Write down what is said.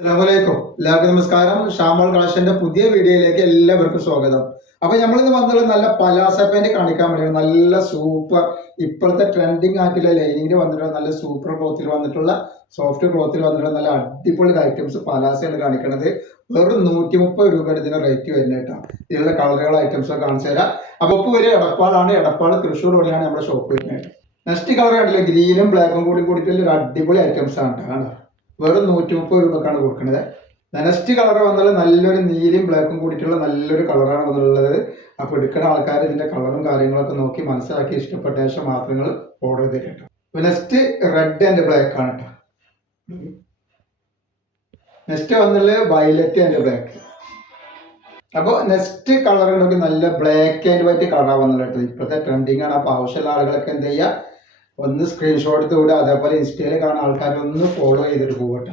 അസ്സലാമലൈക്കും. എല്ലാവർക്കും നമസ്കാരം. ഷാമോൾ കളക്ഷന്റെ പുതിയ വീഡിയോയിലേക്ക് എല്ലാവർക്കും സ്വാഗതം. അപ്പൊ നമ്മളിന്ന് വന്നത് നല്ല പലാസ പാന്റ് കാണിക്കാൻ വേണ്ടിയാണ്. നല്ല സൂപ്പർ ഇപ്പോഴത്തെ ട്രെൻഡിങ് ആയിട്ടുള്ള ലൈനിങ്ങിൽ വന്നിട്ടുള്ള നല്ല സൂപ്പർ ക്ലോത്തിൽ വന്നിട്ടുള്ള സോഫ്റ്റ് ക്ലോത്തിൽ വന്നിട്ടുള്ള നല്ല അടിപൊളി ഐറ്റംസ് പലാസയാണ് കാണിക്കുന്നത്. വെറും 130 രൂപയുടെ ഇതിന്റെ റേറ്റ് വരുന്നത് കേട്ടോ. ഇതിലുള്ള കളറുകൾ ഐറ്റംസ് ഒക്കെ കാണിച്ചു തരാം. അപ്പൊ ഇപ്പൊ ഒരു എടപ്പാളാണ്. എടപ്പാൾ തൃശ്ശൂർ വഴിയാണ് നമ്മുടെ ഷോപ്പ് വരുന്നത്. നെക്സ്റ്റ് കളർ കണ്ടില്ല, ഗ്രീനും ബ്ലാക്കും കൂടിയിട്ടുള്ള ഒരു അടിപൊളി ഐറ്റംസ് ആണ് കേട്ടോ. വെറും 130 രൂപക്കാണ് കൊടുക്കുന്നത്. നെക്സ്റ്റ് കളർ വന്നാൽ നല്ലൊരു നീലയും ബ്ലാക്കും കൂടിയിട്ടുള്ള നല്ലൊരു കളറാണ് വന്നിട്ടുള്ളത്. അപ്പോൾ എടുക്കുന്ന ആൾക്കാർ ഇതിന്റെ കളറും കാര്യങ്ങളൊക്കെ നോക്കി മനസ്സിലാക്കി ഇഷ്ടപ്പെട്ട ശേഷം മാത്രങ്ങൾ ഓർഡർ ചെയ്ത് കേട്ടോ. നെക്സ്റ്റ് റെഡ് ആൻഡ് ബ്ലാക്ക് ആണ് കേട്ടോ. നെക്സ്റ്റ് വന്നുള്ളത് വയലറ്റ് ആൻഡ് ബ്ലാക്ക്. അപ്പോൾ നെക്സ്റ്റ് കളർ ഉണ്ടെങ്കിൽ നല്ല ബ്ലാക്ക് ആൻഡ് വൈറ്റ് കളറാണ് വന്നുള്ളത്. ഇപ്പോഴത്തെ ട്രെൻഡിങ് ആണ്. അപ്പോൾ ആവശ്യമുള്ള ആളുകളൊക്കെ എന്ത് ചെയ്യുക, ഒന്ന് സ്ക്രീൻഷോട്ട് എടുത്ത് വിടുക. അതേപോലെ ഇൻസ്റ്റയിൽ കാണുന്ന ആൾക്കാരൊന്ന് ഫോളോ ചെയ്തിട്ട് പോകട്ടെ.